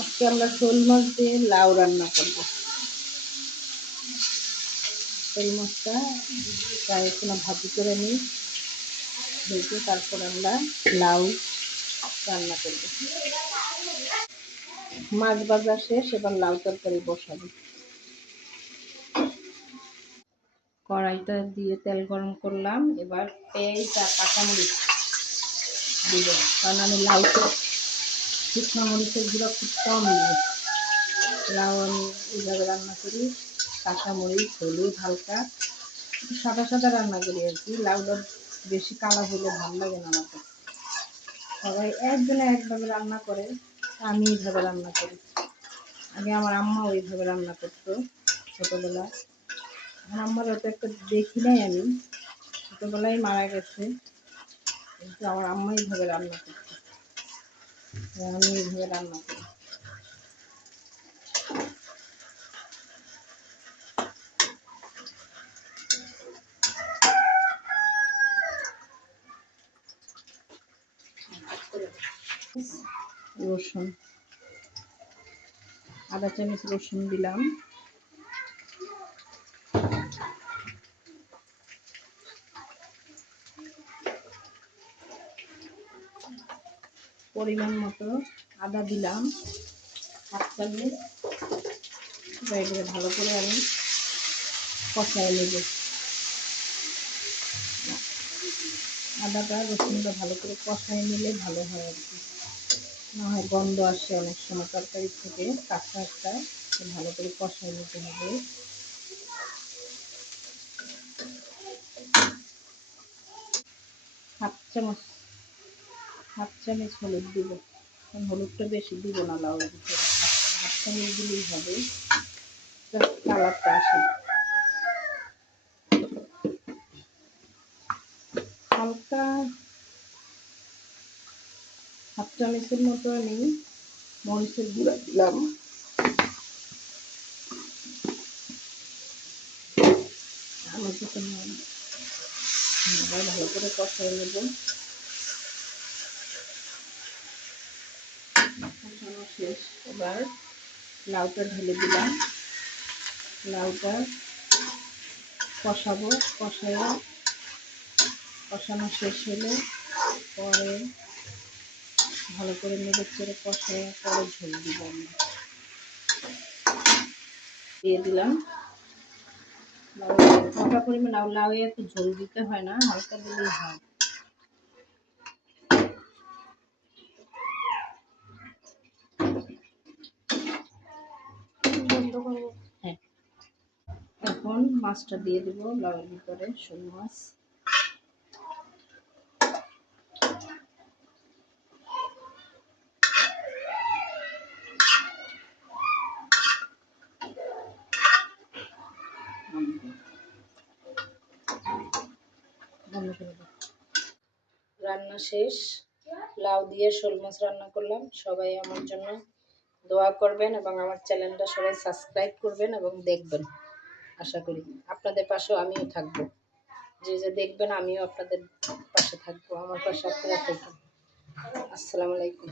আজকে আমরা শোল মাছ দিয়ে লাউ রান্না করব। শোল মাছটা প্রায় একটু ভাজি করে নিই, ভেজে তারপর আমরা লাউ রান্না করব। মাছ ভাজা শেষ, এবার লাউ তরকারি বসাবো। কড়াইটা দিয়ে তেল গরম করলাম, এবার পেঁয়াজ আর কাঁচামরিচ দিব, কারণ আমি লাউতে শুকনো মরিচের গুঁড়া খুব কম দিই। লাউ আমি এইভাবে রান্না করি, কাঁচামরিচ, হলুদ হালকা, একটু সাদা সাদা রান্না করি আর কি। লাউটা বেশি কালো হলে ভালো লাগে না আমাকে। সবাই একজনে একভাবে রান্না করে, আমি এইভাবে রান্না করি। আগে আমার আম্মা ওইভাবে রান্না করতো ছোটোবেলায়। আমার আম্মার অত একটা দেখি নাই আমি, ছোটোবেলায় মারা গেছে, কিন্তু আমার আম্মা এইভাবে রান্না করতো, আমি এইভাবে রান্না করি। রসুন, আধা চামচ রসুন দিলাম, পরিমাণ মতো আদা দিলাম, 1 চামচ। এবারে ভালো করে আমি কষায় নেব। আদাটা রসুনটা ভালো করে কষায় নিলে ভালো হয় আর কি, না হয় গন্ধ আসে অনেক সময় তরকারি থেকে, কাঁচা একটা ভালো করে কষায় নিতে হবে। হাফ চামচ হলুদ দিব, কারণ হলুদটা বেশি দিব না, লাউয়ের ভিতরে হাফ চামচ দিলেই হবে, কালারটা আসে। হালকা হাফ চামচের মতো আমি মরিচের গুঁড়া দিলাম, ভালো করে কষাই নেব। কষানো শেষ, এবার লাউটা ঢেলে দিলাম, লাউটা কষাবো। কষানো শেষ হলে পরে ভালো করে নেড়ে চেড়ে কষায় পরে ঝোল দিব। আমরা দিয়ে দিলাম হালকা পরিমাণ, লাউ এত ঝোল দিতে হয় না, হালকা দিলেই হয়। হ্যাঁ, এখন মাছটা দিয়ে দেবো লাউয়ের ভিতরে, শোল মাছ। রান্না শেষ, লাউ দিয়ে শোল মাছ রান্না করলাম। সবাই আমার জন্য দোয়া করবেন এবং আমার চ্যানেলটা সবাই সাবস্ক্রাইব করবেন এবং দেখবেন। আশা করি আপনাদের পাশেও আমিও থাকবো, যে যে দেখবেন আমিও আপনাদের পাশে থাকবো, আমার পাশে আপনারা থাকবেন। আসসালামু আলাইকুম।